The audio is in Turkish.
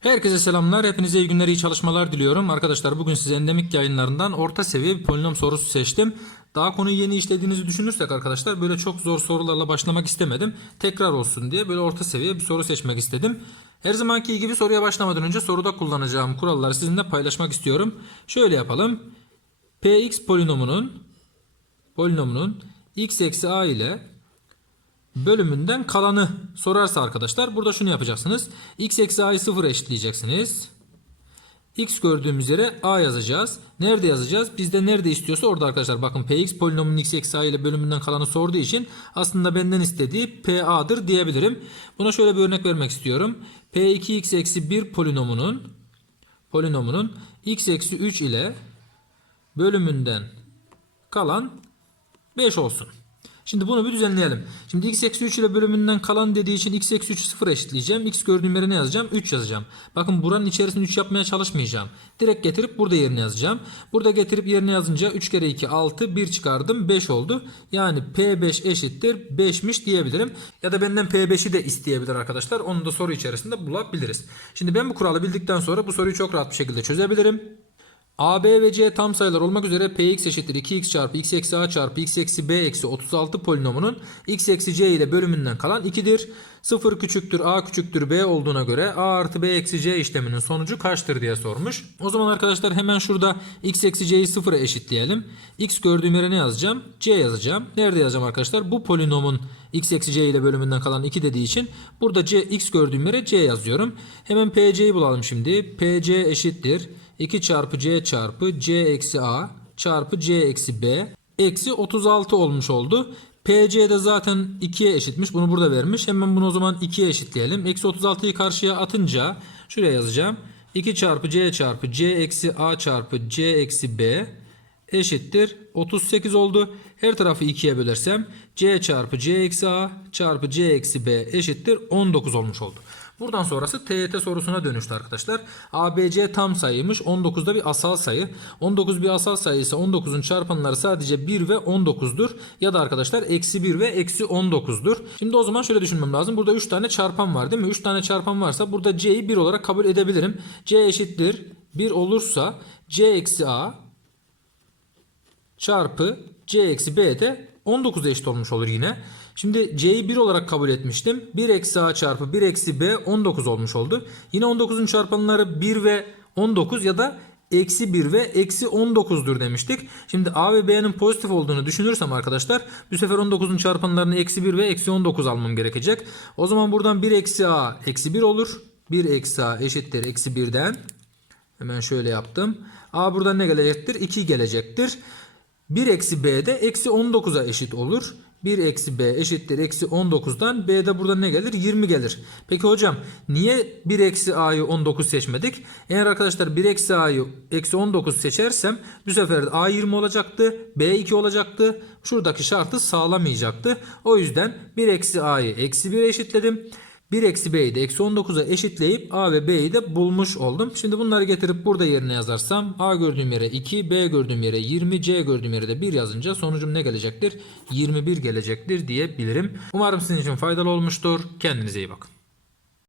Herkese selamlar. Hepinize iyi günler, iyi çalışmalar diliyorum. Arkadaşlar bugün size endemik yayınlarından orta seviye bir polinom sorusu seçtim. Daha konuyu yeni işlediğinizi düşünürsek arkadaşlar böyle çok zor sorularla başlamak istemedim. Tekrar olsun diye böyle orta seviye bir soru seçmek istedim. Her zamanki gibi soruya başlamadan önce soruda kullanacağım kuralları sizinle paylaşmak istiyorum. Şöyle yapalım. Px polinomunun polinomunun x eksi a ile bölümünden kalanı sorarsa arkadaşlar burada şunu yapacaksınız. x eksi a'yı 0 eşitleyeceksiniz. x gördüğümüz yere a yazacağız. Nerede yazacağız? Bizde nerede istiyorsa orada arkadaşlar. Bakın px polinomunun x eksi a ile bölümünden kalanı sorduğu için aslında benden istediği pa'dır diyebilirim. Buna şöyle bir örnek vermek istiyorum. p2x eksi 1 polinomunun polinomunun x eksi 3 ile bölümünden kalan 5 olsun. Şimdi bunu bir düzenleyelim. Şimdi x eksi 3 ile bölümünden kalan dediği için x eksi 3'ü 0 eşitleyeceğim. x gördüğüm yere ne yazacağım? 3 yazacağım. Bakın buranın içerisinde 3 yapmaya çalışmayacağım. Direkt getirip burada yerine yazacağım. Burada getirip yerine yazınca 3 kere 2 6 1 çıkardım 5 oldu. Yani P5 eşittir 5'miş diyebilirim. Ya da benden P5'i de isteyebilir arkadaşlar. Onu da soru içerisinde bulabiliriz. Şimdi ben bu kuralı bildikten sonra bu soruyu çok rahat bir şekilde çözebilirim. A, B ve C tam sayılar olmak üzere Px eşittir 2x çarpı x eksi a çarpı x eksi b eksi 36 polinomunun x eksi c ile bölümünden kalan 2'dir. 0 küçüktür a küçüktür b olduğuna göre a artı b eksi c işleminin sonucu kaçtır diye sormuş. O zaman arkadaşlar hemen şurada x eksi c'yi 0'a eşitleyelim. x gördüğüm yere ne yazacağım? c yazacağım. Nerede yazacağım arkadaşlar? Bu polinomun x eksi c ile bölümünden kalan 2 dediği için burada c x gördüğüm yere c yazıyorum. Hemen pc'yi bulalım şimdi. pc eşittir. 2 çarpı c çarpı c eksi a çarpı c eksi b eksi 36 olmuş oldu. PC de zaten 2'ye eşitmiş. Bunu burada vermiş. Hemen bunu o zaman 2'ye eşitleyelim. Eksi 36'yı karşıya atınca şuraya yazacağım. 2 çarpı c çarpı c eksi a çarpı c eksi b eşittir 38 oldu. Her tarafı 2'ye bölersem c çarpı c eksi a çarpı c eksi b eşittir 19 olmuş oldu. Buradan sonrası TYT sorusuna dönüştü arkadaşlar. ABC tam sayıymış. 19 da bir asal sayı. 19 bir asal sayı ise 19'un çarpanları sadece 1 ve 19'dur. Ya da arkadaşlar eksi 1 ve eksi 19'dur. Şimdi o zaman şöyle düşünmem lazım. Burada 3 tane çarpan var değil mi? 3 tane çarpan varsa burada C'yi 1 olarak kabul edebilirim. C eşittir 1 olursa C eksi A çarpı C eksi B de 19 eşit olmuş olur yine. Şimdi C'yi 1 olarak kabul etmiştim. 1 eksi A çarpı 1 eksi B 19 olmuş oldu. Yine 19'un çarpanları 1 ve 19 ya da eksi 1 ve eksi 19'dur demiştik. Şimdi A ve B'nin pozitif olduğunu düşünürsem arkadaşlar bu sefer 19'un çarpanlarını eksi 1 ve eksi 19 almam gerekecek. O zaman buradan 1 eksi A eksi 1 olur. 1 eksi A eşittir eksi 1'den. Hemen şöyle yaptım. A buradan ne gelecektir? 2 gelecektir. 1 eksi b de eksi 19'a eşit olur. 1 eksi b eşittir eksi 19'dan b de burada ne gelir? 20 gelir. Peki hocam niye 1 eksi a'yı 19 seçmedik? Eğer arkadaşlar 1 eksi a'yı eksi 19 seçersem bu sefer a 20 olacaktı. b 2 olacaktı. Şuradaki şartı sağlamayacaktı. O yüzden 1 eksi a'yı eksi 1'e eşitledim. 1 eksi b'yi de eksi 19'a eşitleyip a ve b'yi de bulmuş oldum. Şimdi bunları getirip burada yerine yazarsam a gördüğüm yere 2, b gördüğüm yere 20, c gördüğüm yere de 1 yazınca sonucum ne gelecektir? 21 gelecektir diyebilirim. Umarım sizin için faydalı olmuştur. Kendinize iyi bakın.